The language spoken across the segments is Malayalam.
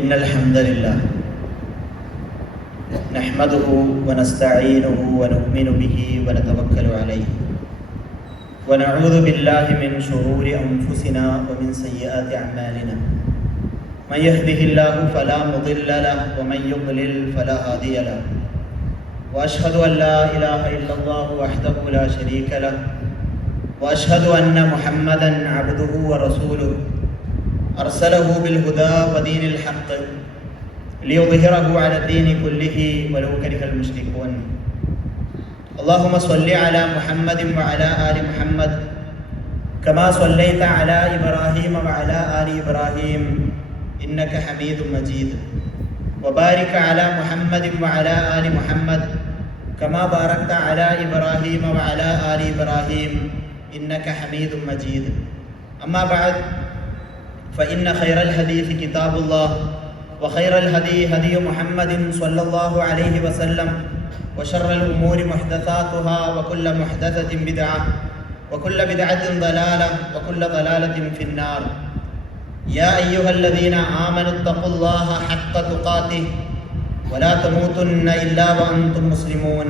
إن الحمد لله نحمده ونستعينه ونؤمن به ونتوكل عليه ونعوذ بالله من شرور أنفسنا ومن سيئات أعمالنا من يهده الله فلا مضل له ومن يضلل فلا هادي له وأشهد أن لا إله إلا الله وحده لا شريك له وأشهد أن محمدا عبده ورسوله أرسله بالهدى ودين الحق ليظهره على الدين كله ولو كره المشركون اللهم صل على محمد وعلى آل محمد كما صليت على إبراهيم وعلى آل إبراهيم إنك حميد مجيد وبارك على محمد وعلى آل محمد كما باركت على إبراهيم وعلى آل إبراهيم إنك حميد مجيد أما بعد فإن خير الحديث كتاب الله وخير الهدي هدي محمد صلى الله عليه وسلم وشر الأمور محدثاتها وكل محدثة بدعة وكل بدعة ضلالة وكل ضلالة في النار يا أيها الذين آمنوا اتقوا الله حق تقاته ولا تموتن إلا وأنتم مسلمون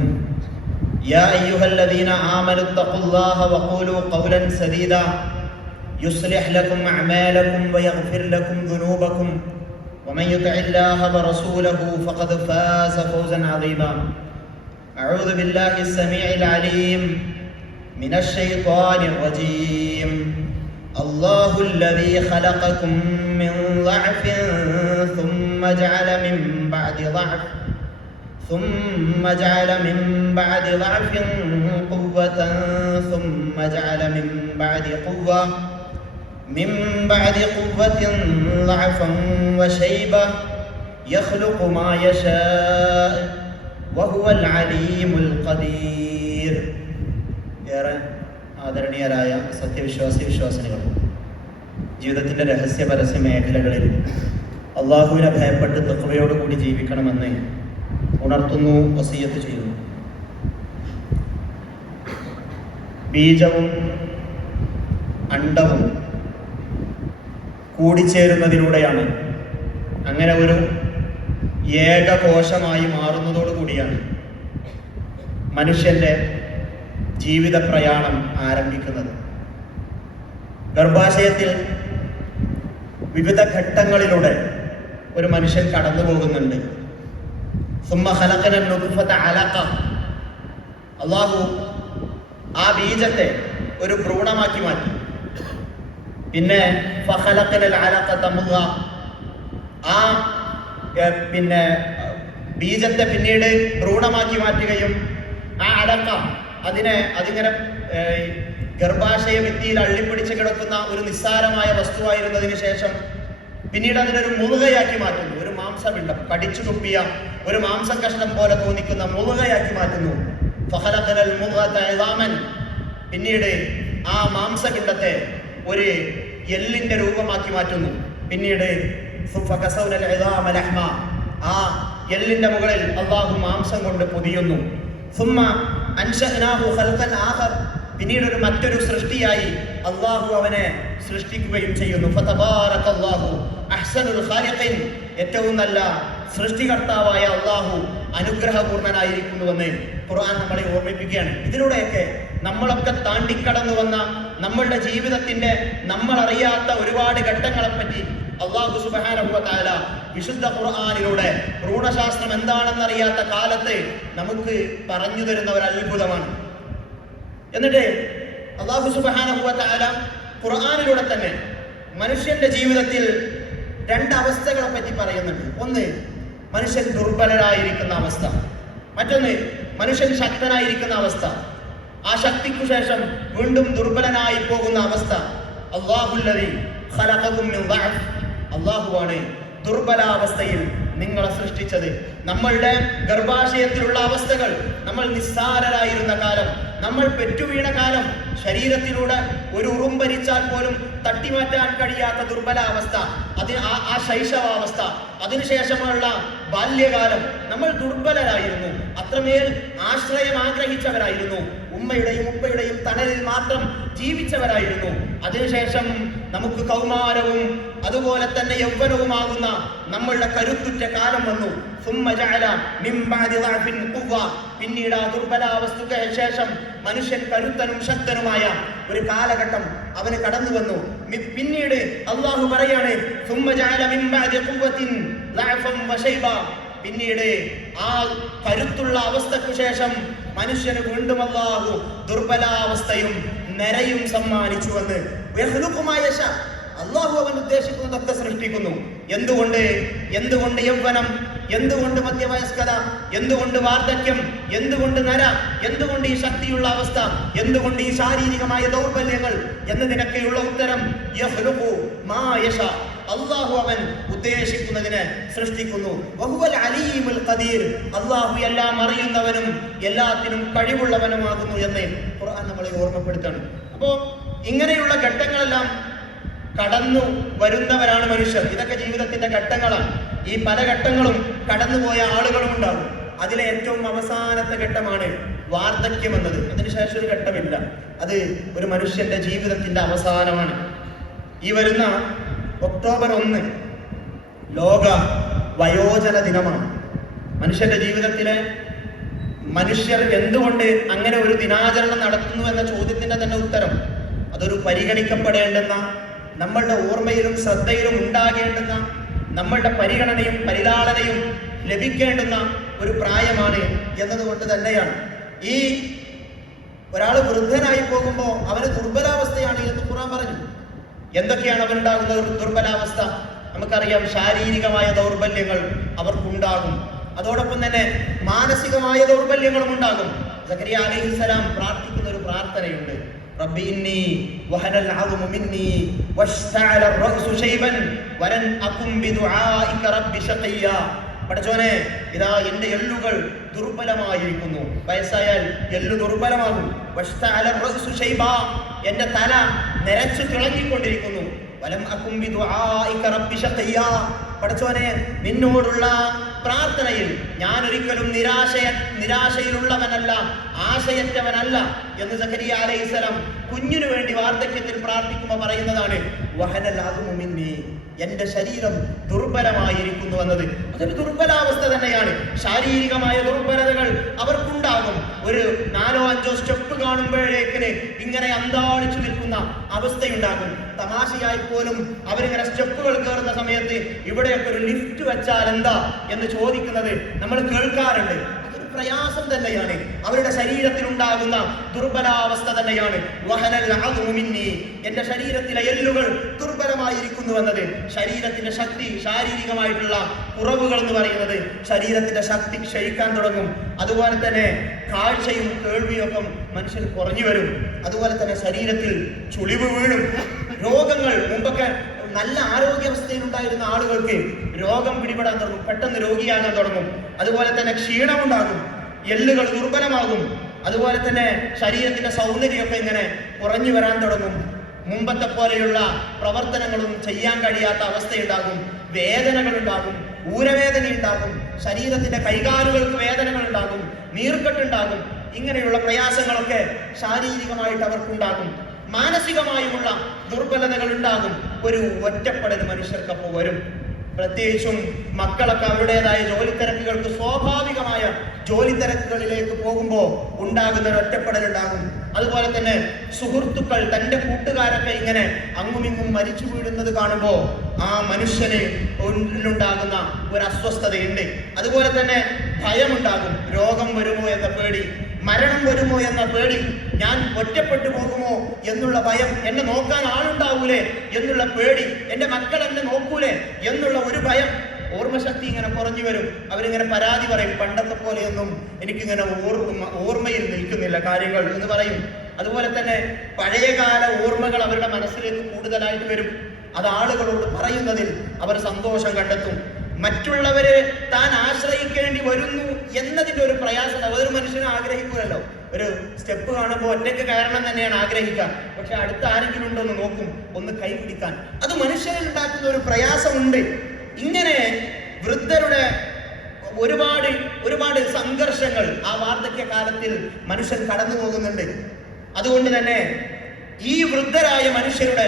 يا أيها الذين آمنوا اتقوا الله وقولوا قولا سديدا يصلح لكم أعمالكم ويغفر لكم ذنوبكم ومن يطع الله ورسوله فقد فاز فوزا عظيما أعوذ بالله السميع العليم من الشيطان الرجيم الله الذي خلقكم من ضعف ثم جعل من بعد ضعف قوة ثم جعل من بعد قوة ضعفا وشيبة يخلق ما يشاء وهو العليم القدير. ഏറെ ആദരണീയരായ സത്യവിശ്വാസികൾ, ജീവിതത്തിൻ്റെ രഹസ്യ പരസ്യ മേഖലകളിൽ അള്ളാഹുവിനെ ഭയപ്പെട്ട് തഖ്വയോടുകൂടി ജീവിക്കണമെന്ന് ഉണർത്തുന്നു, വസിയ്യത്ത് ചെയ്യുന്നു. ബീജവും അണ്ഡവും കൂടിച്ചേരുന്നതിലൂടെയാണ്, അങ്ങനെ ഒരു ഏകകോശമായി മാറുന്നതോടുകൂടിയാണ് മനുഷ്യന്റെ ജീവിത പ്രയാണം ആരംഭിക്കുന്നത്. ഗർഭാശയത്തിൽ വിവിധ ഘട്ടങ്ങളിലൂടെ ഒരു മനുഷ്യൻ കടന്നു പോകുന്നുണ്ട്. അല്ലാഹു ആ ബീജത്തെ ഒരു ഭ്രൂണമാക്കി മാറ്റി. പിന്നെ പിന്നെ ബീജത്തെ പിന്നീട് ഭ്രൂണമാക്കി മാറ്റുകയും ആ അലക്ക അതിങ്ങനെ ഗർഭാശയ ഭിത്തിയിൽ അള്ളിപ്പിടിച്ച് കിടക്കുന്ന ഒരു നിസ്സാരമായ വസ്തുവായിരുന്നതിന് ശേഷം പിന്നീട് അതിനൊരു മുറുകയാക്കി മാറ്റുന്നു. ഒരു മാംസപിണ്ഡം, കടിച്ചു തുപ്പിയ ഒരു മാംസകഷ്ണം പോലെ തോന്നിക്കുന്ന മുറുകയാക്കി മാറ്റുന്നു. പിന്നീട് ആ മാംസപിണ്ഡത്തെ ഒരു എല്ലിന്റെ രൂപമാക്കി മാറ്റുന്നു. പിന്നീട് ആ എല്ലിന്റെ മുകളിൽ അല്ലാഹു മാംസം കൊണ്ട് പൊതിയുന്നു. പിന്നീട് മറ്റൊരു സൃഷ്ടിയായി അല്ലാഹു അവനെ സൃഷ്ടിക്കുകയും ചെയ്യുന്നു. ഏറ്റവും നല്ല സൃഷ്ടികർത്താവായ അല്ലാഹു അനുഗ്രഹപൂർണനായിരിക്കുന്നുവെന്ന് ഖുർആൻ നമ്മളെ ഓർമ്മിപ്പിക്കുകയാണ്. ഇതിലൂടെയൊക്കെ നമ്മളൊക്കെ താണ്ടിക്കടന്നു വന്ന നമ്മളുടെ ജീവിതത്തിന്റെ നമ്മൾ അറിയാത്ത ഒരുപാട് ഘട്ടങ്ങളെപ്പറ്റി അല്ലാഹു സുബ്ഹാനഹു വ തആല വിശുദ്ധ ഖുർആനിലൂടെ ഭ്രൂണശാസ്ത്രം എന്താണെന്നറിയാത്ത കാലത്ത് നമുക്ക് പറഞ്ഞു തരുന്ന ഒരു അത്ഭുതമാണ്. എന്നിട്ട് അല്ലാഹു സുബ്ഹാനഹു വ തആല ഖുർആനിലൂടെ തന്നെ മനുഷ്യന്റെ ജീവിതത്തിൽ രണ്ട് അവസ്ഥകളെ പറ്റി പറയുന്നുണ്ട്. ഒന്ന്, മനുഷ്യൻ ദുർബലരായിരിക്കുന്ന അവസ്ഥ. മറ്റൊന്ന്, മനുഷ്യൻ ശക്തനായിരിക്കുന്ന അവസ്ഥ. ആ ശക്തിക്കു ശേഷം വീണ്ടും ദുർബലനായി പോകുന്ന അവസ്ഥ. അല്ലാഹുല്ലദീ ഖലഖകും മിൻ ദഅഫ്, അല്ലാഹുവാണ് ദുർബലാവസ്ഥയിൽ നിങ്ങളെ സൃഷ്ടിച്ചത്. നമ്മളുടെ ഗർഭാശയത്തിലുള്ള അവസ്ഥകൾ, നമ്മൾ നിസ്സാരരായിരുന്ന കാലം, നമ്മൾ പെറ്റുവീണ കാലം, ശരീരത്തിലൂടെ ഒരു ഉറുമ്പരിച്ചാൽ പോലും തട്ടിമാറ്റാൻ കഴിയാത്ത ദുർബലാവസ്ഥ, ആ ശൈശവാവസ്ഥ, അതിനുശേഷമുള്ള ബാല്യകാലം, നമ്മൾ ദുർബലരായിരുന്നു. അത്രമേൽ ആശ്രയം ആഗ്രഹിച്ചവരായിരുന്നു. ഉമ്മയുടെയും ഉപ്പയുടെയും തണലിൽ മാത്രം ജീവിച്ചവരായിരുന്നു. അതിനുശേഷം നമുക്ക് കൗമാരവും അതുപോലെ തന്നെ യൗവനവുമാകുന്ന നമ്മളുടെ കരുത്തുറ്റ കാലം വന്നു. പിന്നീട് ആ ദുർബലാവസ്ഥയ്ക്ക് ശേഷം മനുഷ്യൻ കരുത്തനും ശക്തനുമായ ഒരു കാലഘട്ടം അവന് കടന്നു വന്നു. പിന്നീട് അള്ളാഹു പറയാണ്, പിന്നീട് ആ കരുത്തുള്ള അവസ്ഥയ്ക്ക് ശേഷം മനുഷ്യന് വീണ്ടും അല്ലാഹു ദുർബലാവസ്ഥയും നരയും സമ്മാനിച്ചുവെന്ന്. അല്ലാഹു അവൻ ഉദ്ദേശിക്കുന്നതൊക്കെ സൃഷ്ടിക്കുന്നു. എന്തുകൊണ്ട് യൗവനം, എന്തുകൊണ്ട് മധ്യവയസ്കത, എന്തുകൊണ്ട് വാർദ്ധക്യം, എന്തുകൊണ്ട് നര, എന്തുകൊണ്ട് ഈ ശക്തിയുള്ള അവസ്ഥ, എന്തുകൊണ്ട് ഈ ശാരീരികമായ ദൗർബല്യങ്ങൾ എന്നതിനൊക്കെയുള്ള ഉത്തരം യഖ്ലുഖു മാ യശാ, അല്ലാഹു അവൻ ഉദ്ദേശിക്കുന്നതിനെ സൃഷ്ടിക്കുന്നു. വഹുവൽ അലീമുൽ ഖദീർ, അല്ലാഹു എല്ലാം അറിയുന്നവനും എല്ലാത്തിനും കഴിവുള്ളവനുമാകുന്നു എന്ന് ഖുർആൻ നമ്മളെ ഓർമ്മപ്പെടുത്തണം. അപ്പോൾ ഇങ്ങനെയുള്ള ഘട്ടങ്ങളെല്ലാം കടന്നു വരുന്നവരാണ് മനുഷ്യർ. ഇതൊക്കെ ജീവിതത്തിന്റെ ഘട്ടങ്ങളാണ്. ഈ പല ഘട്ടങ്ങളും കടന്നുപോയ ആളുകളും ഉണ്ടാകും. അതിലെ ഏറ്റവും അവസാനത്തെ ഘട്ടമാണ് വാർദ്ധക്യം എന്നത്. അതിനുശേഷം ഒരു ഘട്ടമില്ല. അത് ഒരു മനുഷ്യന്റെ ജീവിതത്തിന്റെ അവസാനമാണ്. ഈ വരുന്ന ഒക്ടോബർ 1 ലോക വയോജന ദിനമാണ്. മനുഷ്യന്റെ ജീവിതത്തിലെ മനുഷ്യർ എന്തുകൊണ്ട് അങ്ങനെ ഒരു ദിനാചരണം നടത്തുന്നു എന്ന ചോദ്യത്തിന്റെ തന്നെ ഉത്തരം അതൊരു പരിഗണിക്കപ്പെടേണ്ടുന്ന, നമ്മളുടെ ഓർമ്മയിലും ശ്രദ്ധയിലും ഉണ്ടാകേണ്ടുന്ന, നമ്മളുടെ പരിഗണനയും പരിലാളനയും ലഭിക്കേണ്ടുന്ന ഒരു പ്രായമാണ് എന്നതുകൊണ്ട് തന്നെയാണ്. ഈ ഒരാൾ വൃദ്ധനായി പോകുമ്പോൾ അവന് ദുർബലാവസ്ഥയാണ് എന്ന് ഖുർആൻ പറഞ്ഞു. എന്തൊക്കെയാണ് അവനുണ്ടാകുന്ന ദുർബലാവസ്ഥ? നമുക്കറിയാം, ശാരീരികമായ ദൗർബല്യങ്ങൾ അവർക്കുണ്ടാകും. അതോടൊപ്പം തന്നെ മാനസികമായ ദൗർബല്യങ്ങളും ഉണ്ടാകും. സക്കരിയ അലൈഹിസ്സലാം പ്രാർത്ഥിക്കുന്ന ഒരു പ്രാർത്ഥനയുണ്ട്. റബ്ബി ഇന്നി വഹനൽ അദ്മു മിന്നി വഷ്തഅല അർ-റഅസു ശൈബൻ വലൻ അകും ബിദുആഇക റബ്ബി ശഖിയ. പടച്ചോനെ, ഇതാ എന്റെ എല്ലുകൾ ദുർബലമായിരിക്കുന്നു. വയസ്സായാൽ എല്ലു ദുർബലമാകും. വഷ്തഅല അർ-റഅസു ശൈബ, എന്റെ തല നരച്ചു തിളങ്ങിക്കൊണ്ടിരിക്കുന്നു. വലം അകും ബിദുആഇക റബ്ബി ശഖിയ, പടച്ചോനെ, നിന്നോടുള്ള പ്രാർത്ഥനയിൽ ഞാൻ ഒരിക്കലും നിരാശയിലുള്ളവനല്ല, ആശയറ്റവനല്ല എന്ന് സക്കരിയ അലൈഹിസ്സലാം കുഞ്ഞിനു വേണ്ടി വാർദ്ധക്യത്തിൽ പ്രാർത്ഥിക്കുമ്പോൾ പറയുന്നതാണ് വഹനൽ അദ്മു മിന്നി, എന്റെ ശരീരം ദുർബലമായിരിക്കുന്നു എന്നത്. അതൊരു ദുർബലാവസ്ഥ തന്നെയാണ്. ശാരീരികമായ ദുർബലതകൾ അവർക്കുണ്ടാകും. ഒരു 4-5 സ്റ്റെപ്പ് കാണുമ്പോഴേക്കിന് ഇങ്ങനെ അന്താളിച്ചു നിൽക്കുന്ന അവസ്ഥയുണ്ടാകും. തമാശയായി പോലും അവരിങ്ങനെ സ്റ്റെപ്പുകൾ കയറുന്ന സമയത്ത് ഇവിടെയൊക്കെ ഒരു ലിഫ്റ്റ് വെച്ചാൽ എന്താ എന്ന് ചോദിക്കുന്നത് നമ്മൾ കേൾക്കാറുണ്ട്. അതൊരു പ്രയാസം തന്നെയാണ്. അവരുടെ ശരീരത്തിൽ ഉണ്ടാകുന്ന ദുർബലാവസ്ഥ തന്നെയാണ്. വഹനൽ അദ്മു മിന്നി, എന്റെ ശരീരത്തിലെ എല്ലുകൾ ദുർബലമായിരിക്കുന്നു എന്നത്. ശരീരത്തിന്റെ ശക്തി, ശാരീരികമായിട്ടുള്ള കുറവുകൾ എന്ന് പറയുന്നത് ശരീരത്തിന്റെ ശക്തി ക്ഷയിക്കാൻ തുടങ്ങും. അതുപോലെ തന്നെ കാഴ്ചയും കേൾവിയും ഒക്കെ മനുഷ്യൻ കുറഞ്ഞു വരും. അതുപോലെ തന്നെ ശരീരത്തിൽ ചുളിവ് വീഴും. രോഗങ്ങൾ, മുമ്പൊക്കെ നല്ല ആരോഗ്യാവസ്ഥയിൽ ഉണ്ടായിരുന്ന ആളുകൾക്ക് രോഗം പിടിപെടാൻ തുടങ്ങും, പെട്ടെന്ന് രോഗിയാകാൻ തുടങ്ങും. അതുപോലെ തന്നെ ക്ഷീണമുണ്ടാകും, എല്ലുകൾ ദുർബലമാകും. അതുപോലെ തന്നെ ശരീരത്തിന്റെ സൗന്ദര്യമൊക്കെ ഇങ്ങനെ കുറഞ്ഞു വരാൻ തുടങ്ങും. മുമ്പത്തെ പോലെയുള്ള പ്രവർത്തനങ്ങളൊന്നും ചെയ്യാൻ കഴിയാത്ത അവസ്ഥയുണ്ടാകും. വേദനകൾ ഉണ്ടാകും, ഊരവേദന ഉണ്ടാകും, ശരീരത്തിന്റെ കൈകാലുകൾക്ക് വേദനകൾ ഉണ്ടാകും, നീർക്കെട്ടുണ്ടാകും. ഇങ്ങനെയുള്ള പ്രയാസങ്ങളൊക്കെ ശാരീരികമായിട്ട് അവർക്കുണ്ടാകും. മാനസികമായുമുള്ള ദുർബലതകൾ ഉണ്ടാകും. ഒരു ഒറ്റപ്പെടൽ മനുഷ്യർക്കപ്പോൾ വരും. പ്രത്യേകിച്ചും മക്കളൊക്കെ അവരുടേതായ ജോലി തിരക്കുകൾക്ക്, സ്വാഭാവികമായ ജോലി തിരക്കുകളിലേക്ക് പോകുമ്പോൾ ഉണ്ടാകുന്ന ഒരു ഒറ്റപ്പെടൽ ഉണ്ടാകും. അതുപോലെ തന്നെ സുഹൃത്തുക്കൾ, തൻ്റെ കൂട്ടുകാരൊക്കെ ഇങ്ങനെ അങ്ങുമിങ്ങും മരിച്ചു വീഴുന്നത് കാണുമ്പോൾ ആ മനുഷ്യന് ഉണ്ടാകുന്ന ഒരു അസ്വസ്ഥതയുണ്ട്. അതുപോലെ തന്നെ ഭയമുണ്ടാകും. രോഗം വരുമോ എന്ന പേടി, മരണം വരുമോ എന്ന പേടി, ഞാൻ ഒറ്റപ്പെട്ടു പോകുമോ എന്നുള്ള ഭയം, എന്നെ നോക്കാൻ ആളുണ്ടാവൂലേ എന്നുള്ള പേടി, എൻ്റെ മക്കൾ എന്നെ നോക്കൂലേ എന്നുള്ള ഒരു ഭയം. ഓർമ്മശക്തി ഇങ്ങനെ കുറഞ്ഞു വരും. അവരിങ്ങനെ പരാതി പറയും, പണ്ടത്തെ പോലെയൊന്നും എനിക്കിങ്ങനെ ഓർമ്മയിൽ നിൽക്കുന്നില്ല കാര്യങ്ങൾ എന്ന് പറയും. അതുപോലെ തന്നെ പഴയകാല ഓർമ്മകൾ അവരുടെ മനസ്സിലേക്ക് കൂടുതലായിട്ട് വരും. അത് ആളുകളോട് പറയുന്നതിൽ അവർ സന്തോഷം കണ്ടെത്തും. മറ്റുള്ളവരെ താൻ ആശ്രയിക്കേണ്ടി വരുന്നു എന്നതിന്റെ ഒരു പ്രയാസം അതൊരു മനുഷ്യനെ ആഗ്രഹിക്കുമല്ലോ. ഒരു സ്റ്റെപ്പ് കാണുമ്പോൾ ഒറ്റയ്ക്ക് കയറണം തന്നെയാണ് ആഗ്രഹിക്കുക. പക്ഷെ അടുത്ത ആരെങ്കിലും ഉണ്ടോ എന്ന് നോക്കും, ഒന്ന് കൈ പിടിക്കാൻ. അത് മനുഷ്യരിൽ ഉണ്ടാക്കുന്ന ഒരു പ്രയാസമുണ്ട്. ഇങ്ങനെ വൃദ്ധരുടെ ഒരുപാട് സംഘർഷങ്ങൾ ആ വാർദ്ധക്യ കാലത്തിൽ മനുഷ്യൻ കടന്നു പോകുന്നുണ്ട്. അതുകൊണ്ട് തന്നെ ഈ വൃദ്ധരായ മനുഷ്യരുടെ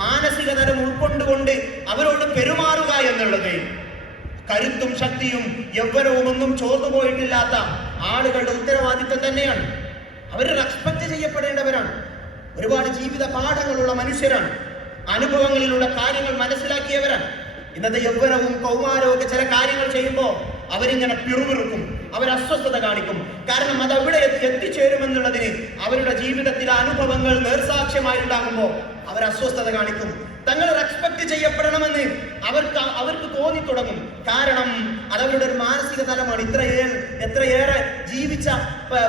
മാനസിക തലം ഉൾക്കൊണ്ടുകൊണ്ട് അവരോട് പെരുമാറുക എന്നുള്ളത് കരുത്തും ശക്തിയും യൗവനവും ഒന്നും ചോർന്നുപോയിട്ടില്ലാത്ത ആളുകളുടെ ഉത്തരവാദിത്വം തന്നെയാണ്. അവർ റെസ്പെക്ട് ചെയ്യപ്പെടേണ്ടവരാണ്. ഒരുപാട് ജീവിത പാഠങ്ങളുള്ള മനുഷ്യരാണ്. അനുഭവങ്ങളിലുള്ള കാര്യങ്ങൾ മനസ്സിലാക്കിയവരാണ്. ഇന്നത്തെ യൗവനവും കൗമാരവും ഒക്കെ ചില കാര്യങ്ങൾ ചെയ്യുമ്പോൾ അവരിങ്ങനെ പിറുപിറുക്കും, അവർ അസ്വസ്ഥത കാണിക്കും. കാരണം അത് അവിടെ എത്തിച്ചേരുമെന്നുള്ളതിന് അവരുടെ ജീവിതത്തിലെ അനുഭവങ്ങൾ നേർസാക്ഷ്യമായി ഉണ്ടാകുമ്പോൾ അവർ അസ്വസ്ഥത കാണിക്കും. തങ്ങൾ റെസ്പെക്ട് ചെയ്യപ്പെടണമെന്ന് അവർക്ക് തോന്നി തുടങ്ങും. കാരണം അതവരുടെ ഒരു മാനസിക തലമാണ്. എത്രയേറെ ജീവിച്ച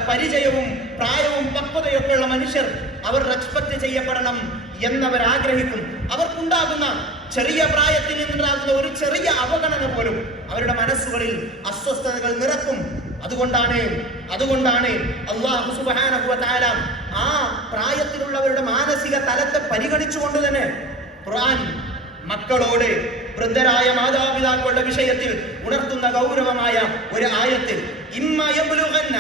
പരിചയവും പ്രായവും പക്വതയൊക്കെ ഉള്ള മനുഷ്യർ അവർ റെസ്പെക്ട് ചെയ്യപ്പെടണം എന്നവർ ആഗ്രഹിക്കും. അവർക്കുണ്ടാകുന്ന ചെറിയ പ്രായത്തിൽ നിന്നുണ്ടാകുന്ന ഒരു ചെറിയ അവഗണന പോലും അവരുടെ മനസ്സുകളിൽ അസ്വസ്ഥതകൾ നിറക്കും. അതുകൊണ്ടാണ് അല്ലാഹു സുബ്ഹാനഹു വ തആല ആ പ്രായത്തിലുള്ളവരുടെ മാനസിക തലത്തെ പരിഗണിച്ചുകൊണ്ട് തന്നെ ഖുർആൻ മക്കളോട്, വൃദ്ധരായ മാതാപിതാക്കളുടെ വിഷയത്തിൽ ഉണർത്തുന്ന ഗൗരവമായ ഒരു ആയത്തിൽ ഇമ്മാ യബ്ലുഗന്ന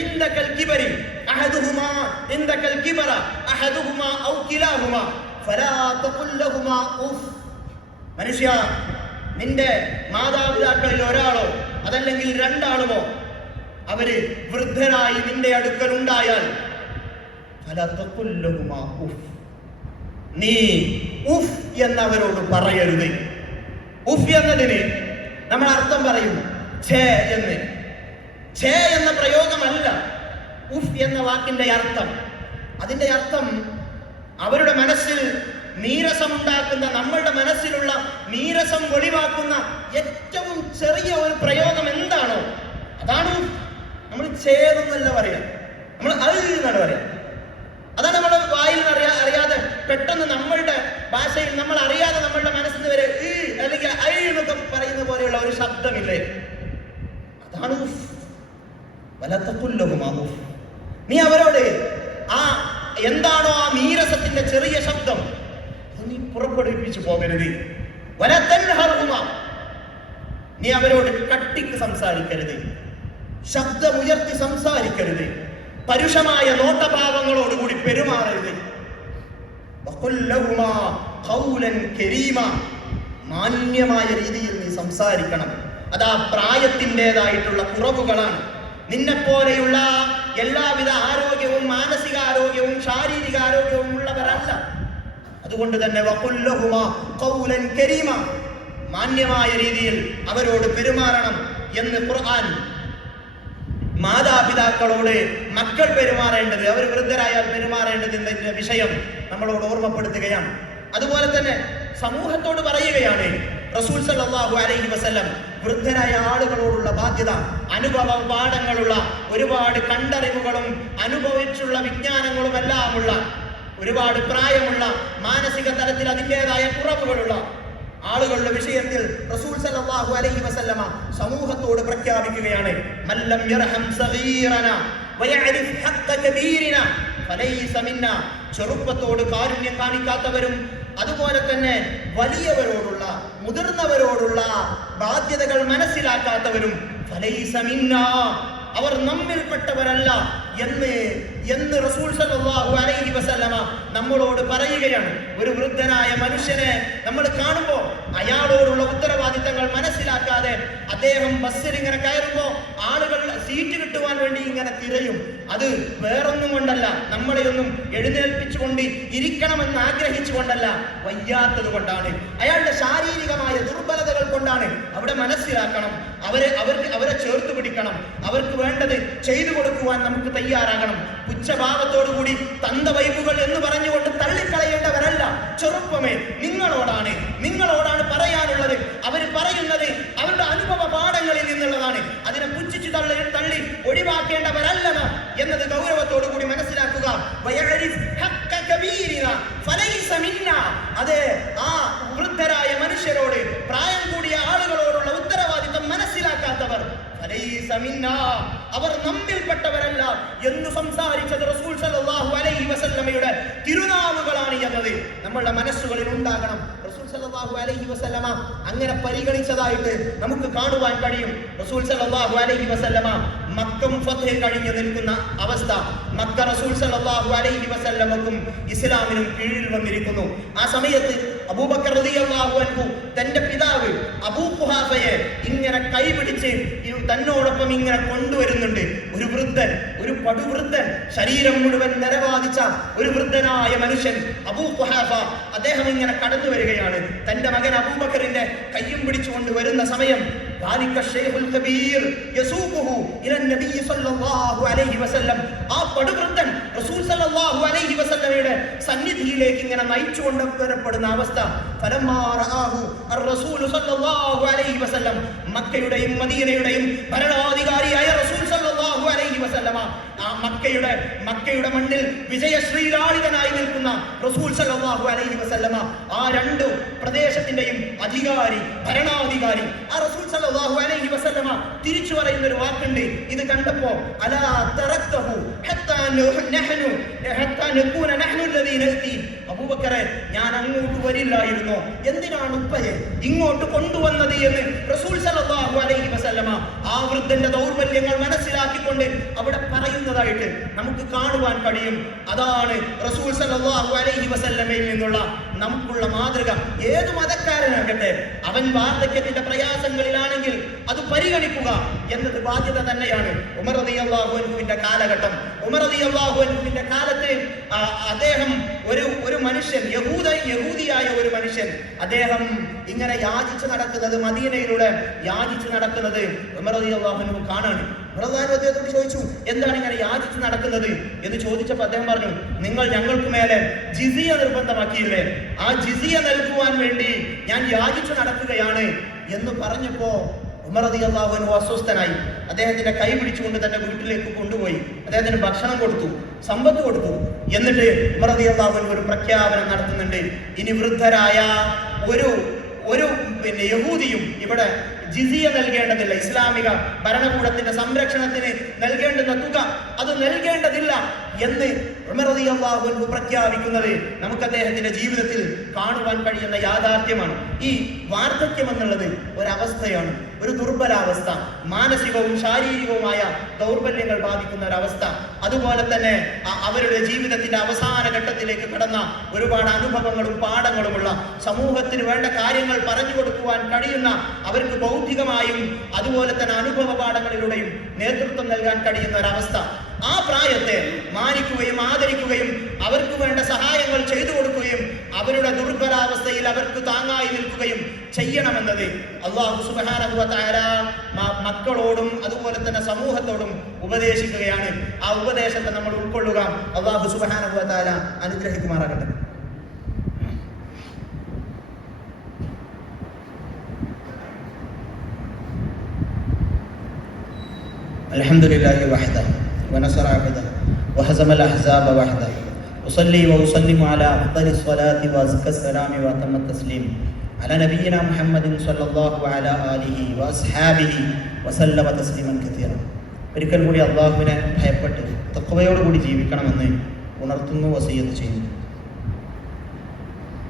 ഇൻദകൽ കിബരി അഹദുഹുമാ ഇൻദകൽ കിബറ അഹദുഹുമാ ഔ കിലാഹുമാ ഫലാ തഖുൽ ലഹുമാ ഉഫ്. മനുഷ്യ, നിന്റെ മാതാപിതാക്കളിൽ ഒരാളോ അതല്ലെങ്കിൽ രണ്ടാളുമോ അവര് വൃദ്ധരായി നിന്റെ അടുക്കൽ ഉണ്ടായാൽ ഫലാ തഖുൽ ലഹുമാ ഉഫ്, നീ ഉഫ് എന്നവരോട് പറയരുത്. ഉഫ് എന്നതിന് നമ്മൾ അർത്ഥം പറയുന്നു ഛേ എന്ന്. ഛേ എന്ന പ്രയോഗമല്ല ഉഫ് എന്ന വാക്കിന്റെ അർത്ഥം. അതിന്റെ അർത്ഥം അവരുടെ മനസ്സിൽ നീരസമുണ്ടാക്കുന്ന, നമ്മളുടെ മനസ്സിലുള്ള നീരസം വെളിവാക്കുന്ന ഏറ്റവും ചെറിയ ഒരു പ്രയോഗം എന്താണോ അതാണ് നമ്മൾ ഛേ എന്നല്ല പറയാം, നമ്മൾ എന്നാണ് പറയാം. അതാണ് നമ്മുടെ വായിൽ അറിയാതെ പെട്ടെന്ന് നമ്മളുടെ ഭാഷയിൽ നമ്മൾ അറിയാതെ നമ്മളുടെ മനസ്സിൽ വരെ അല്ലെങ്കിൽ എന്നൊക്കെ പറയുന്ന പോലെയുള്ള ഒരു ശബ്ദമില്ലേ, അതാണ് ഉഫ്. വലതഖുല്ലഹുമാ ഉഫ്. നീ അവരോട് എന്താണോ ആ നീരസത്തിന്റെ ചെറിയ ശബ്ദം നീ പുറപ്പെടുവിപ്പിച്ചു പോകരുത്. വലതൻഹറുമാ, നീ അവരോട് കട്ടിക്ക് സംസാരിക്കരുത്, ശബ്ദമുയർത്തി സംസാരിക്കരുത്, പരുഷമായ നോട്ടഭാവങ്ങളോടുകൂടി പെരുമാറരുത്. മാന്യമായ രീതിയിൽ നീ സംസാരിക്കണം. അതാ പ്രായത്തിൻ്റെതായിട്ടുള്ള കുറവുകളാണ്. നിന്നെപ്പോലെയുള്ള എല്ലാവിധ ആരോഗ്യവും മാനസികാരോഗ്യവും ശാരീരിക ആരോഗ്യവും ഉള്ളവരല്ല. അതുകൊണ്ട് തന്നെ വഖുല്ലഹുമാ ഖൗലൻ കരീമ, മാന്യമായ രീതിയിൽ അവരോട് പെരുമാറണം എന്ന് ഖുർആൻ മാതാപിതാക്കളോട് മക്കൾ പെരുമാറേണ്ടത്, അവർ വൃദ്ധരായാൽ പെരുമാറേണ്ടതിന്റെ വിഷയം നമ്മളോട് ഓർമ്മപ്പെടുത്തുകയാണ്. അതുപോലെ തന്നെ സമൂഹത്തോട് പറയുകയാണ് റസൂൽ സല്ലല്ലാഹു അലൈഹി വസല്ലം വൃദ്ധരായ ആളുകളോടുള്ള ബാധ്യത. അനുഭവ പാഠങ്ങളുള്ള, ഒരുപാട് കണ്ടറിവുകളും അനുഭവിച്ചുള്ള വിജ്ഞാനങ്ങളും എല്ലാമുള്ള, ഒരുപാട് പ്രായമുള്ള, മാനസിക തലത്തിൽ അതിൻ്റെതായ കുറവുകളുള്ള ആളുകളുടെ വിഷയത്തിൽ റസൂൽ സല്ലല്ലാഹു അലൈഹി വസല്ലമ സമൂഹത്തോട് പ്രഖ്യാപിക്കുകയാണ്, മല്ലം യർഹം സഗീറന വയഅരിഫ് ഹഖ്ഖ കബീരിന ഫലൈസ മിന്ന. ചെറുപ്പത്തോട് കാരുണ്യം കാണിക്കാത്തവരും അതുപോലെ തന്നെ വലിയവരോടുള്ള, മുതിർന്നവരോടുള്ള ബാധ്യതകൾ മനസ്സിലാക്കാത്തവരും ഫലൈസ മിന്ന, അവർ നമ്മിൽപ്പെട്ടവരല്ല എന്ന് റസൂൽ സല്ലല്ലാഹു അലൈഹി വസല്ലമ നമ്മളോട് പറയുകയാണ്. ഒരു വൃദ്ധനായ മനുഷ്യനെ നമ്മൾ കാണുമ്പോൾ അയാളോടുള്ള ഉത്തരവാദിത്തങ്ങൾ മനസ്സിലാക്കാതെ അദ്ദേഹം ബസ്സിൽ ഇങ്ങനെ കയറുമ്പോൾ ആളുകൾ സീറ്റ് കിട്ടുവാൻ വേണ്ടി ഇങ്ങനെ തിരയും. അത് വേറൊന്നും കൊണ്ടല്ല, നമ്മളെയൊന്നും എഴുന്നേൽപ്പിച്ചുകൊണ്ട് ഇരിക്കണമെന്ന് ആഗ്രഹിച്ചുകൊണ്ടല്ല, വയ്യാത്തത് കൊണ്ടാണ്, അയാളുടെ ശാരീരികമായ ദുർബലതകൾ കൊണ്ടാണ്. അവിടെ മനസ്സിലാക്കണം, അവരെ ചേർത്ത് പിടിക്കണം, അവർക്ക് വേണ്ടത് ചെയ്തു കൊടുക്കുവാൻ നമുക്ക് തയ്യാറാകണം. പുച്ഛഭാവത്തോടുകൂടി തന്തവൈബുകൾ എന്ന് പറഞ്ഞുകൊണ്ട് തള്ളിക്കളയേണ്ടവരല്ല. ചെറുപ്പമേ, നിങ്ങളോടാണ് പറയാനുള്ളത്. അവർ പറയുന്നത് അവരുടെ അനുഭവ പാഠങ്ങളിൽ നിന്നുള്ളതാണ്. അതിനെ പുച്ഛിച്ചു തള്ളി ഒഴിവാക്കേണ്ടവരല്ല എന്നത് ഗൗരവത്തോടു കൂടി മനസ്സിലാക്കുക. അതെ, ആ വൃദ്ധരായ മനുഷ്യരോട്, പ്രായം കൂടിയ ആളുകളോടുള്ള ഉത്തരവാദിത്തം മനസ്സിലാക്കാത്തവർ അവർ നമ്മിൽപ്പെട്ടവരല്ല എന്ന് സംസാരിച്ചത് റസൂൽ സല്ലല്ലാഹു അലൈഹി വസല്ലമയുടെ തിരുനാവുകളാണ് എന്നത് നമ്മൾ നമ്മളുടെ മനസ്സുകളിൽ ഉണ്ടാകണം. റസൂൽ സല്ലല്ലാഹു അലൈഹി വസല്ലമ അങ്ങനെ പരിഗണിച്ചതായിട്ട് നമുക്ക് കാണുവാൻ കഴിയും. റസൂൽ സല്ലല്ലാഹു അലൈഹി വസല്ലമ മക്കം ഫത്ഹ് കഴിഞ്ഞ് നിൽക്കുന്ന അവസ്ഥ, മക്ക റസൂൽ സല്ലല്ലാഹു അലൈഹി വസല്ലമക്കും ഇസ്ലാമിനും കീഴിൽ വന്നിരിക്കുന്നു. ആ സമയത്ത് അബൂബക്കർ റളിയല്ലാഹു അൻഹു തന്റെ പിതാവ് അബൂ ഖുഹാഫയെ ഇങ്ങനെ കൈപിടിച്ച് തന്നോടൊപ്പം ഇങ്ങനെ കൊണ്ടുവരുന്നുണ്ട്. ഒരു വൃദ്ധൻ, ഒരു പടുവൃദ്ധൻ, ശരീരം മുഴുവൻ നരബാധിച്ച ഒരു വൃദ്ധനായ മനുഷ്യൻ അബൂ ഖുഹാഫ, അദ്ദേഹം ഇങ്ങനെ കടന്നു വരികയാണ്. തന്റെ മകൻ അബൂബക്കറിന്റെ കയ്യും പിടിച്ചുകൊണ്ട് വരുന്ന സമയം ആ പടുവൃദ്ധൻ റസൂൽ സല്ലല്ലാഹു അലൈഹി വസല്ലമയുടെ സന്നിധിയിലേക്ക് ഇങ്ങനെ നയിച്ചു കൊണ്ടുവരപ്പെടുന്ന അവസ്ഥ. മക്കയുടെയും മദീനയുടെയും ഭരണാധികാരിയായ റസൂൽ സല്ലല്ലാഹു അലൈഹി വസല്ലമ, ആ മക്കയുടെ മണ്ണിൽ വിജയശ്രീലാളിതനായി നിൽക്കുന്ന റസൂൽ സല്ലല്ലാഹു അലൈഹി വസല്ലമ, ആ രണ്ടു പ്രദേശത്തിന്റെയും അധികാരി, ഭരണാധികാരി ആ റസൂൽ സല്ലല്ലാഹു അലൈഹി വസല്ലമ തിരിച്ചു പറയുന്ന ഒരു വാക്കുണ്ട്. ഇത് കണ്ടപ്പോ അലാ തറക്തഹു ഹത്താ നകൂന നഹ്നു അല്ലദീന നഅതി, അബൂബക്കറെ ഞാൻ അങ്ങോട്ട് വരില്ലായിരുന്നോ, എന്തിനാണ് ഉപ്പയെ ഇങ്ങോട്ട് കൊണ്ടുവന്നത് എന്ന് റസൂൽ സല്ലല്ലാഹു അലൈഹി വസല്ലമ ആ വൃദ്ധന്റെ ദൗർബല്യങ്ങൾ മനസ്സിലാക്കിക്കൊണ്ട് അവിടെ പറയുന്നതായിട്ട് നമുക്ക് കാണുവാൻ കഴിയും. അതാണ് റസൂൽ സല്ലല്ലാഹു അലൈഹി വസല്ലമയിൽ നിന്നുള്ള നമുക്കുള്ള മാതൃക. ഏതു മതക്കാരനാകട്ടെ, അവൻ വാർദ്ധക്യത്തിന്റെ പ്രയാസങ്ങളിലാണെങ്കിൽ അത് പരിഗണിക്കുക എന്നത് ബാധ്യത തന്നെയാണ്. ഉമർ റളിയല്ലാഹു അൻഹുവിന്റെ കാലഘട്ടം, ഉമർ റളിയല്ലാഹു അൻഹുവിന്റെ കാലത്ത് അദ്ദേഹം ഒരു മനുഷ്യൻ, യഹൂദിയായ ഒരു മനുഷ്യൻ, അദ്ദേഹം ഇങ്ങനെ യാചിച്ച് നടക്കുന്നത്, മദീനയിലൂടെ യാചിച്ച് നടക്കുന്നത് ഉമർ റളിയല്ലാഹു അൻഹു കാണാണ്. അദ്ദേഹത്തോട് ചോദിച്ചു, എന്താണ് ഇങ്ങനെ യാചിച്ച് നടക്കുന്നത് എന്ന് ചോദിച്ചപ്പോൾ അദ്ദേഹം പറഞ്ഞു, നിങ്ങൾ ഞങ്ങൾക്ക് മേലെ ജിസിയ നിർബന്ധമാക്കിയില്ലേ, ആ ജിസിയ നൽകുവാൻ വേണ്ടി ഞാൻ യാചിച്ചു നടക്കുകയാണ് എന്ന് പറഞ്ഞപ്പോ ഉമർ റളിയല്ലാഹു അൻഹു അസ്വസ്ഥനായി. അദ്ദേഹത്തിന്റെ കൈ പിടിച്ചുകൊണ്ട് തന്റെ വീട്ടിലേക്ക് കൊണ്ടുപോയി അദ്ദേഹത്തിന് ഭക്ഷണം കൊടുത്തു, സമ്പത്ത് കൊടുത്തു. എന്നിട്ട് ഉമർ റളിയല്ലാഹു അൻഹു ഒരു പ്രഖ്യാപനം നടത്തുന്നുണ്ട്, ഇനി വൃദ്ധരായ ഒരു യഹൂദിയും ഇവിടെ ജിസിയ നൽകേണ്ടതില്ല, ഇസ്ലാമിക ഭരണകൂടത്തിന്റെ സംരക്ഷണത്തിന് നൽകേണ്ടുന്ന തുക അത് നൽകേണ്ടതില്ല എന്ന് ഉമർ റളിയല്ലാഹു അൻഹു പ്രഖ്യാപിക്കുന്നത് നമുക്ക് അദ്ദേഹത്തിന്റെ ജീവിതത്തിൽ കാണുവാൻ കഴിയുന്ന യാഥാർത്ഥ്യമാണ്. ഈ വാർദ്ധക്യം എന്നുള്ളത് ഒരവസ്ഥയാണ്, ഒരു ദുർബലാവസ്ഥ, മാനസികവും ശാരീരികവുമായ ദൗർബല്യങ്ങൾ ബാധിക്കുന്ന ഒരവസ്ഥ. അതുപോലെ തന്നെ അവരുടെ ജീവിതത്തിന്റെ അവസാന ഘട്ടത്തിലേക്ക് കടന്ന ഒരുപാട് അനുഭവങ്ങളും പാഠങ്ങളുമുള്ള, സമൂഹത്തിന് വേണ്ട കാര്യങ്ങൾ പറഞ്ഞു കൊടുക്കുവാൻ കഴിയുന്ന, അവർക്ക് ബൗദ്ധികമായും അതുപോലെ തന്നെ അനുഭവ പാഠങ്ങളിലൂടെയും നേതൃത്വം നൽകാൻ കഴിയുന്ന ഒരവസ്ഥ. ആ പ്രായത്തെ മാനിക്കുകയും ആദരിക്കുകയും അവർക്ക് വേണ്ട സഹായങ്ങൾ ചെയ്തു കൊടുക്കുകയും അവരുടെ ദുർബലാവസ്ഥയിൽ അവർക്ക് താങ്ങായി നിൽക്കുകയും ചെയ്യണമെന്നത് അല്ലാഹു സുബ്ഹാനഹു വ തആല മക്കളോടും അതുപോലെ തന്നെ സമൂഹത്തോടും ഉപദേശിക്കുകയാണ്. ആ ഉപദേശത്തെ നമ്മൾ ഉൾക്കൊള്ളുക. അല്ലാഹു സുബ്ഹാനഹു വ തആല അനുഗ്രഹിക്കുമാറാകട്ടെ. അൽഹംദുലില്ലാഹി വഹ്ദഹു ونصر عبده وهزم الأحزاب وحده أصلي وأسلم على أفضل الصلاة وأزكى السلام وأتم التسليم على نبينا محمد صلى الله على آله وأصحابه وسلم تسليما كثيرا. ഒരിക്കൽ കൂടി അള്ളാഹുവിനെ ഭയപ്പെട്ട് തഖ്വയോടുകൂടി ജീവിക്കണമെന്ന് ഉണർത്തുന്നു, വസിയ്യത്ത് ചെയ്യുന്നു.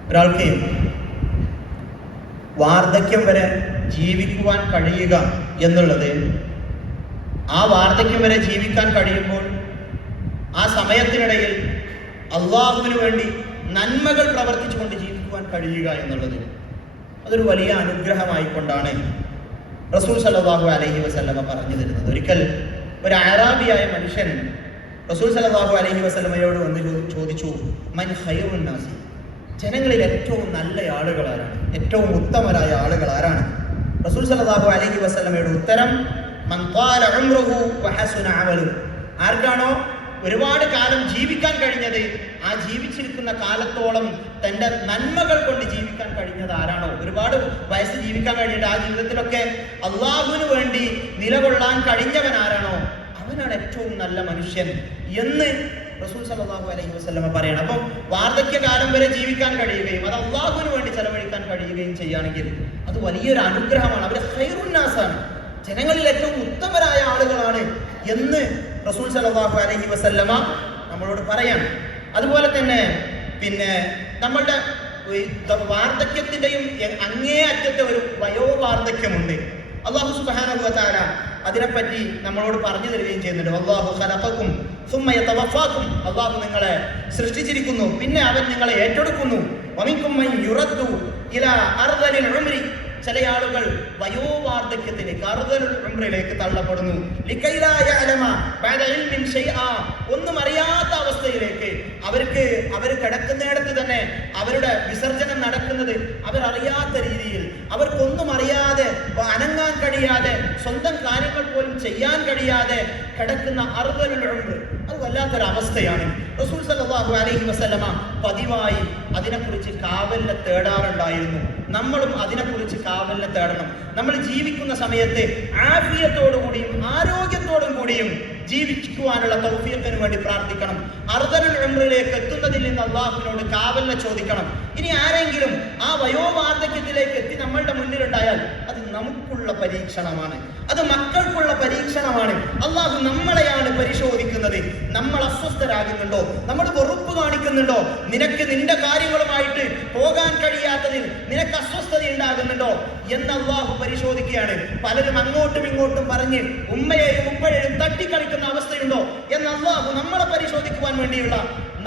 ഒരാൾക്ക് വാർദ്ധക്യം വരെ ജീവിക്കുവാൻ കഴിയുക എന്നുള്ളത്, ആ വാർദ്ധക്യം വരെ ജീവിക്കാൻ കഴിയുമ്പോൾ ആ സമയത്തിനിടയിൽ അള്ളാഹുവിന് വേണ്ടി നന്മകൾ പ്രവർത്തിച്ചുകൊണ്ട് ജീവിക്കുവാൻ കഴിയുക എന്നുള്ളത് അതൊരു വലിയ അനുഗ്രഹമായിക്കൊണ്ടാണ് റസൂൽ സല്ലല്ലാഹു അലൈഹി വസല്ലമ പറഞ്ഞു തരുന്നത്. ഒരിക്കൽ ഒരു അറാബിയായ മനുഷ്യൻ റസൂൽ സല്ലല്ലാഹു അലൈഹി വസല്ലമയോട് വന്ന് ചോദിച്ചു, മൻ ഖൈറുൻ നാസി, ജനങ്ങളിൽ ഏറ്റവും നല്ല ആളുകൾ ആരാണ്, ഏറ്റവും ഉത്തമരായ ആളുകൾ ആരാണ്? റസൂൽ സല്ലല്ലാഹു അലൈഹി വസല്ലമയുടെ ഉത്തരം, മൻ ത്വാല ഉംറുഹു വഹസുന അമലുഹു, ആർക്കാണോ ഒരുപാട് കാലം ജീവിക്കാൻ കഴിഞ്ഞത്, ആ ജീവിച്ചിരിക്കുന്ന കാലത്തോളം തൻ്റെ നന്മകൾ കൊണ്ട് ജീവിക്കാൻ കഴിഞ്ഞത് ആരാണോ, ഒരുപാട് വയസ്സ് ജീവിക്കാൻ കഴിഞ്ഞിട്ട് ആ ജീവിതത്തിലൊക്കെ അള്ളാഹുവിന് വേണ്ടി നിലകൊള്ളാൻ കഴിഞ്ഞവൻ ആരാണോ അവനാണ് ഏറ്റവും നല്ല മനുഷ്യൻ എന്ന് റസൂൽ സല്ലല്ലാഹു അലൈഹി വസല്ലമ പറയണം. അപ്പം വാർദ്ധക്യകാലം വരെ ജീവിക്കാൻ കഴിയുകയും അത് അള്ളാഹുവിന് വേണ്ടി ചെലവഴിക്കാൻ കഴിയുകയും ചെയ്യുകയാണെങ്കിൽ അത് വലിയൊരു അനുഗ്രഹമാണ്. അവർ ഖൈറുൻ നാസാണ്, ജനങ്ങളിൽ ഏറ്റവും ഉത്തമരായ ആളുകളാണ് എന്ന് റസൂൽ സല്ലല്ലാഹു അലൈഹി വസല്ലമ നമ്മളോട് പറയാണ്. അതുപോലെ തന്നെ നമ്മളുടെ വാർദ്ധക്യത്തിന്റെയും അങ്ങേ അറ്റത്തെ ഒരു വയോവാർദ്ധക്യമുണ്ട്. അല്ലാഹു സുബ്ഹാനഹു വ തആല അതിനെപ്പറ്റി നമ്മളോട് പറഞ്ഞു തരികയും ചെയ്യുന്നുണ്ട്. അല്ലാഹു ഖലഖക്കും സുമ്മ യതവഫാക്കും. അല്ലാഹു നിങ്ങളെ സൃഷ്ടിച്ചിരിക്കുന്നു, പിന്നെ അവൻ നിങ്ങളെ ഏറ്റെടുക്കുന്നു. വമിൻകും മൻ യുറദ്ദു ഇലാ അർദലിൽ ഉംരി. ചില ആളുകൾ വയോവാർദ്ധക്യത്തിലേക്ക് അർദലുൽ ഉംറിലേക്ക് തള്ളപ്പെടുന്നു. ലികൈലാ യഅലമ ബഅദ ഇൽമിൻ ഷൈആ. ഒന്നും അറിയാത്ത അവസ്ഥയിലേക്ക് അവർ കിടക്കുന്നിടത്ത് തന്നെ അവരുടെ വിസർജനം നടക്കുന്നത് അവരറിയാത്ത രീതിയിൽ, അവർക്കൊന്നും അറിയാതെ, അനങ്ങാൻ കഴിയാതെ, സ്വന്തം കാര്യങ്ങൾ പോലും ചെയ്യാൻ കഴിയാതെ കിടക്കുന്ന അർദലുൽ ഉംർ. അത് വല്ലാത്തൊരവസ്ഥയാണ്. റസൂൽ സല്ലല്ലാഹു അലൈഹി വസല്ലമ പതിവായി അതിനെക്കുറിച്ച് കാവലിനെ തേടാറുണ്ടായിരുന്നു. നമ്മളും അതിനെക്കുറിച്ച് കാവലിനെ തേടണം. നമ്മൾ ജീവിക്കുന്ന സമയത്ത് ആഫിയത്തോടുകൂടിയും ആരോഗ്യത്തോടും കൂടിയും ജീവിക്കുവാനുള്ള തൗഫീഖിന് വേണ്ടി പ്രാർത്ഥിക്കണം. അർദലുൽ ഉംറിലേക്ക് എത്തുന്നതിൽ നിന്ന് അല്ലാഹുവിനോട് കാവലിനെ ചോദിക്കണം. ഇനി ആരെങ്കിലും ആ വയോവാർദ്ധക്യത്തിലേക്ക് എത്തി നമ്മളുടെ മുന്നിലുണ്ടായാൽ അത് നമുക്കുള്ള പരീക്ഷണമാണ്, അത് മക്കൾക്കുള്ള പരീക്ഷണമാണ്. അല്ലാഹു നമ്മളെയാണ് പരിശോധിക്കുന്നത്. നമ്മൾ അസ്വസ്ഥരാകുന്നുണ്ടോ, നമ്മൾ വെറുപ്പ് കാണിക്കുന്നുണ്ടോ, നിനക്ക് നിന്റെ കാര്യങ്ങളുമായിട്ട് പോകാൻ കഴിയാത്തതിൽ നിനക്ക് അസ്വസ്ഥത ഉണ്ടാകുന്നുണ്ടോ എന്ന് അല്ലാഹു പരിശോധിക്കുകയാണ്. പലരും അങ്ങോട്ടും ഇങ്ങോട്ടും പറഞ്ഞ് ഉമ്മയെയും ഉപ്പയെയും തട്ടിക്കളിക്കുന്ന അവസ്ഥയുണ്ടോ എന്ന് അല്ലാഹു നമ്മളെ പരിശോധിക്കുവാൻ വേണ്ടിയുള്ള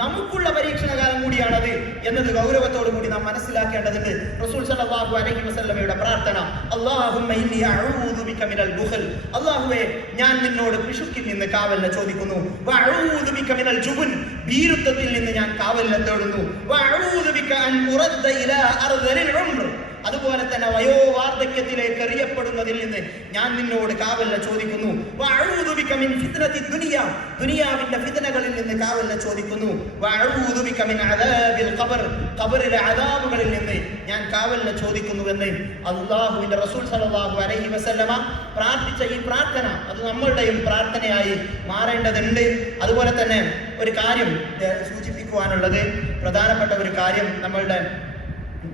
നമുക്കുള്ള പരീക്ഷണകാലം കൂടിയാണത് എന്നത് ഗൗരവത്തോടു കൂടി നാം മനസ്സിലാക്കേണ്ടതുണ്ട്. റസൂൽ സല്ലല്ലാഹു അലൈഹി വസല്ലമയുടെ പ്രാർത്ഥന, അല്ലാഹുമ്മ ഇന്നി അഊദു ബിക മിനൽ ബുഖൽ. അല്ലാഹുവേ, ഞാൻ നിന്നോട് പിശുക്കിൽ നിന്ന് കാവലിനെ ചോദിക്കുന്നു. വഅഊദു ബിക മിനൽ ജുബൻ. ഭീരുത്വത്തിൽ നിന്ന് ഞാൻ കാവലിനെ തേടുന്നു. വഅഊദു ബിക അൻ ഉറദ്ദ ഇലാ അർദലിൽ ഉംർ. അതുപോലെ തന്നെ വയോവാർദ്ധക്യത്തിലേക്ക് എറിയപ്പെടുന്നതിൽ നിന്ന് ഞാൻ നിന്നോട് കാവലിനെ ചോദിക്കുന്നു. വഅഊദു ബിക മിൻ ഫിത്നത്തി ദുനിയ. ദുനിയാവിന്റെ ഫിത്നകളിൽ നിന്ന് കാവലിനെ ചോദിക്കുന്നു. വഅഊദു ബിക മിൻ അദാബിൽ ഖബർ. ഖബറിലെ അദാബുകളിൽ നിന്ന് ഞാൻ കാവലിനെ ചോദിക്കുന്നു എന്ന് അല്ലാഹുവിന്റെ റസൂൽ സല്ലല്ലാഹു അലൈഹി വസല്ലമ പ്രാർത്ഥിച്ച ഈ പ്രാർത്ഥന അത് നമ്മളുടെയും പ്രാർത്ഥനയായി മാറേണ്ടതുണ്ട്. അതുപോലെ തന്നെ ഒരു കാര്യം സൂചിപ്പിക്കുവാനുള്ളത്, പ്രധാനപ്പെട്ട ഒരു കാര്യം, നമ്മളുടെ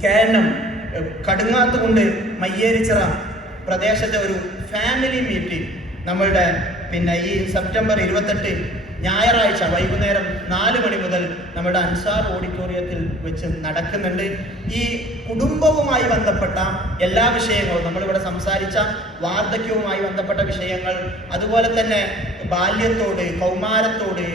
കേരളം കടുങ്ങാത്തുകൊണ്ട് മയ്യേരിച്ചിറ പ്രദേശത്തെ ഒരു ഫാമിലി മീറ്റിംഗ് നമ്മളുടെ ഈ സെപ്റ്റംബർ 28 ഞായറാഴ്ച വൈകുന്നേരം 4 മണി മുതൽ നമ്മുടെ അൻസാർ ഓഡിറ്റോറിയത്തിൽ വെച്ച് നടക്കുന്നുണ്ട്. ഈ കുടുംബവുമായി ബന്ധപ്പെട്ട എല്ലാ വിഷയങ്ങളും, നമ്മളിവിടെ സംസാരിച്ച വാർദ്ധക്യവുമായി ബന്ധപ്പെട്ട വിഷയങ്ങൾ, അതുപോലെ തന്നെ ബാല്യത്തോട്, കൗമാരത്തോട്,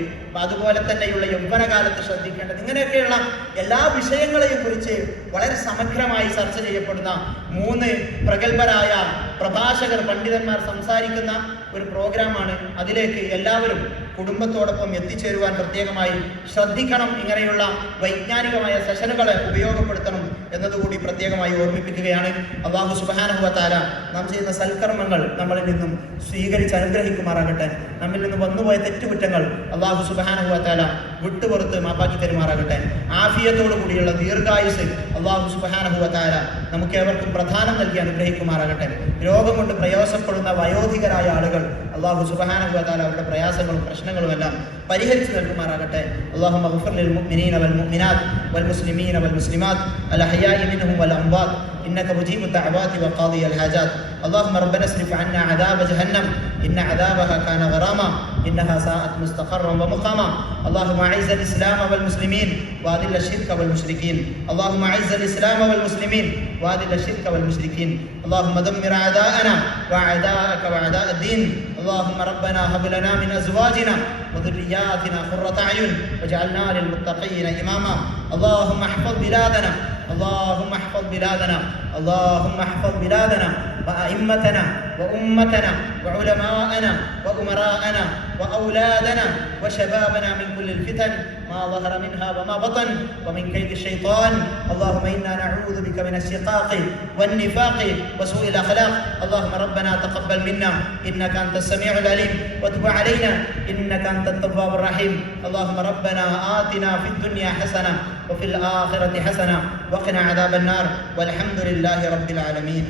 അതുപോലെ തന്നെയുള്ള യൗവനകാലത്ത് ശ്രദ്ധിക്കേണ്ടത്, ഇങ്ങനെയൊക്കെയുള്ള എല്ലാ വിഷയങ്ങളെയും കുറിച്ച് വളരെ സമഗ്രമായി ചർച്ച ചെയ്യപ്പെടുന്ന 3 പ്രഗത്ഭരായ പ്രഭാഷകർ, പണ്ഡിതന്മാർ സംസാരിക്കുന്ന ഒരു പ്രോഗ്രാമാണ്. അതിലേക്ക് എല്ലാവരും കുടുംബത്തോടൊപ്പം എത്തിച്ചേരുവാൻ പ്രത്യേകമായി ശ്രദ്ധിക്കണം. ഇങ്ങനെയുള്ള വൈജ്ഞാനികമായ സെഷനുകളെ ഉപയോഗപ്പെടുത്തണം എന്നതുകൂടി പ്രത്യേകമായി ഓർമ്മിപ്പിക്കുകയാണ്. അല്ലാഹു സുബ്ഹാനഹു വ തആല നാം ചെയ്യുന്ന സൽക്കർമ്മങ്ങൾ നമ്മളിൽ നിന്നും സ്വീകരിച്ച് അനുഗ്രഹിക്കുമാറാകട്ടെ. നമ്മിൽ നിന്ന് വന്നുപോയ തെറ്റുകുറ്റങ്ങൾ അല്ലാഹു സുബ്ഹാനഹു വ തആല വിട്ടുപുറത്ത് മാപ്പാക്കി തരുമാറാകട്ടെ. ആഫിയത്തോടു കൂടിയുള്ള ദീർഘായുസ് അല്ലാഹു സുബ്ഹാനഹു വ തആല നമുക്ക് ഏവർക്കും പ്രധാനം നൽകി അനുഗ്രഹിക്കുമാറാകട്ടെ. രോഗം കൊണ്ട് പ്രയാസപ്പെടുന്ന വയോധികരായ ആളുകൾ അല്ലാഹു സുബ്ഹാനഹു വ തആല അവരുടെ പ്രയാസങ്ങളും പ്രശ്നങ്ങളുമെല്ലാം പരിഹരിച്ചു നൽകുമാറാകട്ടെ. അല്ലാഹുമ്മ ഗ്ഫിർ ലിൽ മുഅ്മിനീന വൽ മുഅ്മിനാത്ത് വൽ മുസ്ലിമീന വൽ മുസ്ലിമാത്ത് അൽ അഹ്യാഇ മിൻഹും വൽ അംവാത്ത് إنك مجيب الدعوات وقاضي الحاجات. اللهم ربنا اصرف عنا عذاب جهنم إن عذابها كان غراما إنها ساءت مستقرا ومقاما. اللهم أعز الإسلام والمسلمين وأذل الشرك والمشركين. اللهم أعز الإسلام والمسلمين وأذل الشرك والمشركين. اللهم دمر أعداءنا وأعداءك وأعداء الدين. اللهم ربنا هب لنا من أزواجنا وذرياتنا قرة أعين واجعلنا للمتقين إماما. اللهم احفظ بلادنا، اللهم احفظ بلادنا، اللهم احفظ بلادنا وأئمتنا وأمتنا وعلماءنا وأمراءنا وأولادنا وشبابنا من كل الفتن ما ظهر منها وما بطن ومن كيد الشيطان. اللهم إنا نعوذ بك من الشقاق والنفاق وسوء الأخلاق. اللهم ربنا تقبل منا إنك أنت السميع العليم وتب علينا إنك أنت التواب الرحيم. اللهم ربنا آتنا في الدنيا حسنة وفي الآخرة حسنة وقنا عذاب النار والحمد لله رب العالمين.